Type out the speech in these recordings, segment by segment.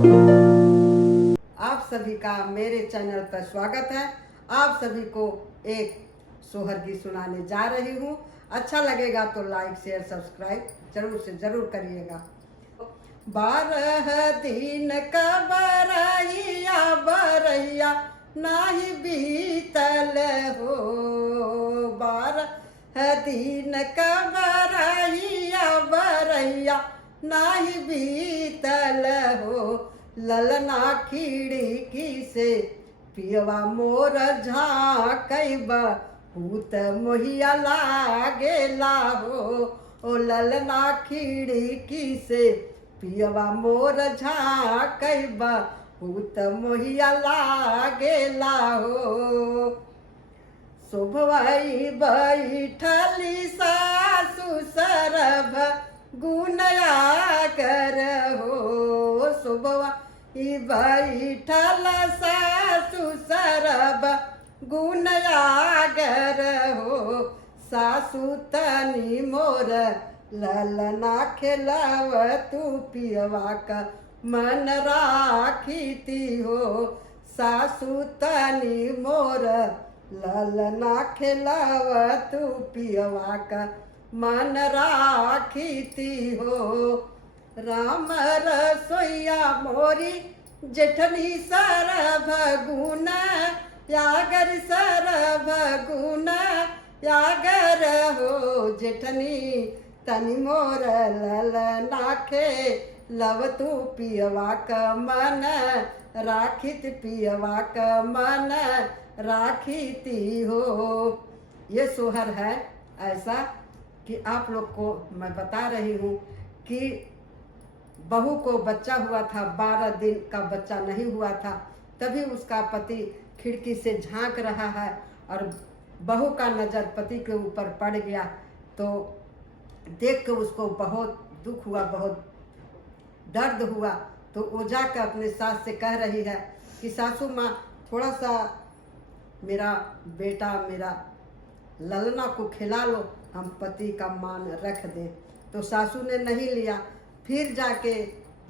आप सभी का मेरे चैनल पर स्वागत है। आप सभी को एक सोहर गीत सुनाने जा रही हूँ। अच्छा लगेगा तो लाइक शेयर सब्सक्राइब जरूर से जरूर करिएगा। 12 दिन का बरैया बरैया नाही बीतल हो। 12 दिन का बरैया बरैया नाही बीतल हो। ललना खिड़की से पियवा मोर झाँकैबा भूत मोहिया लागेला हो। ओ ललना खिड़की से पियवा मोर झाँकैबा भूत मोहिया लागेला हो। शोभवाई बैठली सासु सरभ गुनया कर हो। शोभवाई बैठल सासु सरभ गुनया कर हो। सासु तनी मोर ललना खेलाव तू पियवा का मन राखीती हो। सासु तनी मोर ललना खेलाव तू पियवा का मन राखीती हो। राम रसोईया मोरी जेठनी सरभ गुण यागर सरभ गुण यागर हो। जेठनी तनी मोर ललना खेलाव तू पियवा का मन राखित पियवा का मन राखीती हो। ये सोहर है ऐसा कि आप लोग को मैं बता रही हूँ कि बहू को बच्चा हुआ था, 12 दिन का बच्चा नहीं हुआ था, तभी उसका पति खिड़की से झांक रहा है और बहू का नज़र पति के ऊपर पड़ गया। तो देख के उसको बहुत दुख हुआ, बहुत दर्द हुआ। तो वो जाकर अपने सास से कह रही है कि सासू माँ थोड़ा सा मेरा बेटा मेरा ललना को खिला लो, हम पति का मान रख दें। तो सासू ने नहीं लिया। फिर जाके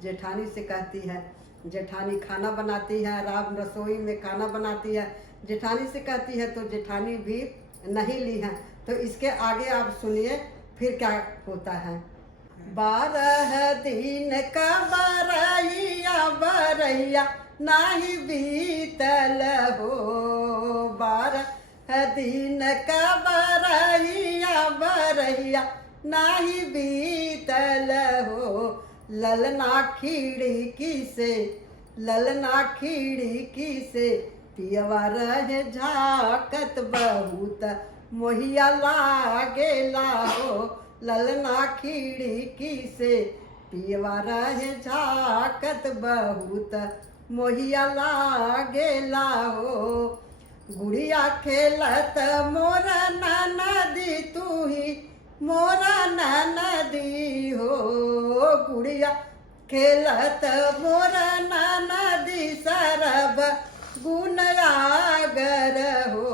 जेठानी से कहती है, जेठानी खाना बनाती है, राम रसोई में खाना बनाती है, जेठानी से कहती है तो जेठानी भी नहीं ली है। तो इसके आगे आप सुनिए फिर क्या होता है। 12 दिन का बरैया बरैया नाही बीतल हो। 12 दिन का बरैया बरैया नाही बीतल हो। ललना खिड़की से पियवा रहे झाकत बहुत मोहिया लागेला हो। ललना खिड़की से पियवा रहे झाकत बहुत मोहिया लागेला हो। गुड़िया खेलत मोर ननदी तू ही मोरा ननदी हो। गुड़िया खेलत मोर ननदी सरभ गुण यागर हो।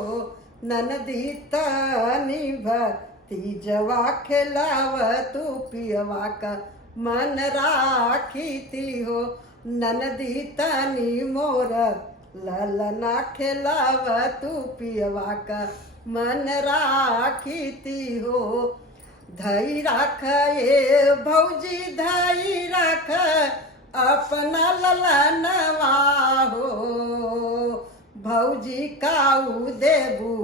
ननदी तनी भतीजवा खेलाव तू पियवा का मन राखीती हो। ननदी तनी मोर ललना खेलाव तू पियवा का मन राखीती हो। धई राख ये भौजी धई राख अपना ललनवा हो। भौजी काऊ देबू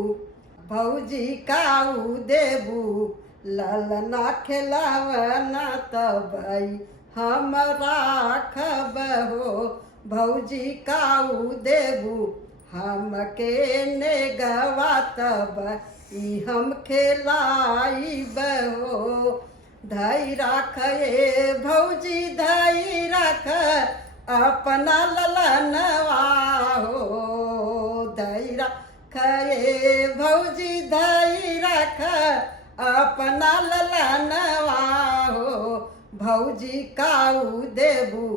ललना खेलावना तबई हम राखब हो। भौजी काऊ देबू हमके नेगवा तब ई हम खेलाइब हो। धई राख ये भौजी धई राख अपना ललनवा हो। धई राख ये भौजी धई राख अपना ललनवा हो। भौजी काऊ देबू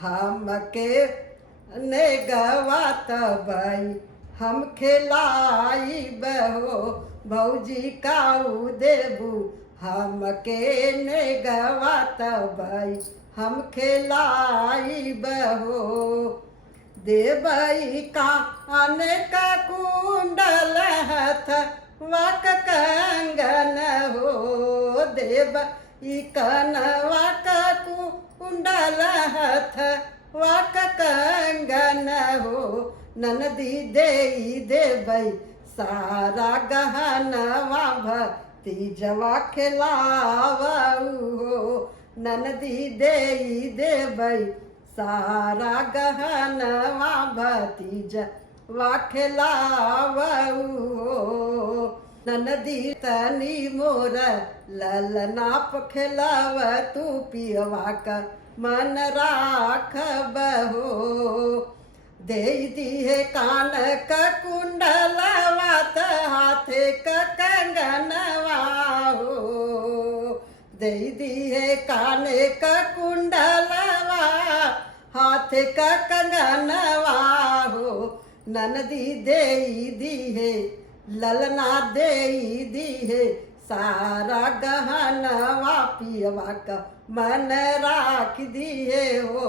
हमके नेगवा तबई हम खेलाइब हो। भौजी काऊ देबू हमके नेगवा तबई हम खेलाई बहो देवई का अनेक कुंडल हथ वाक कंगन हो देव कनवा का कुंडल हथ वाक कंगन हो ननदी देवई सारा गहनवा भतीजवा खिलावऊ हो ननदी देवई सारा गहनवा भतीजवा खिलावऊ हो ननदी तनी मोर ललनाप खिलाव तू पियवा का मन राखब हो दे दिए कान का कुंडलवा त हाथे का कंगनवा हो दे दिए कान का कुंडलवा हाथे का कंगनवा हो ननदी दे दिए ललना दे दिए सारा गहनवा पियवा का मन राख दिए हो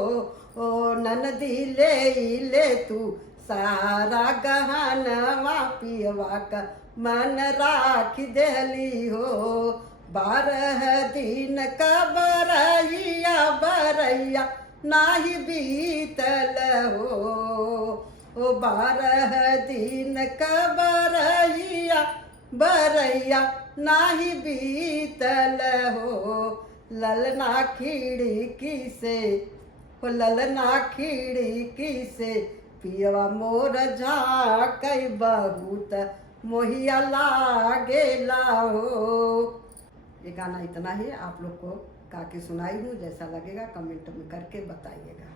ओ ननदी ले तू सारा गहनवा पियवा का मन राख देली हो 12 दिन का बरैया नाही बीतल हो ओ 12 दिन का बरैया नाही बीतल हो ललना खिड़की से हो ललना खिड़की से पियवा मोर झाँकई बहुत मोहिया लागेला हो। ये गाना इतना ही आप लोग को गा के सुनाई हूँ, जैसा लगेगा कमेंट में करके बताइएगा।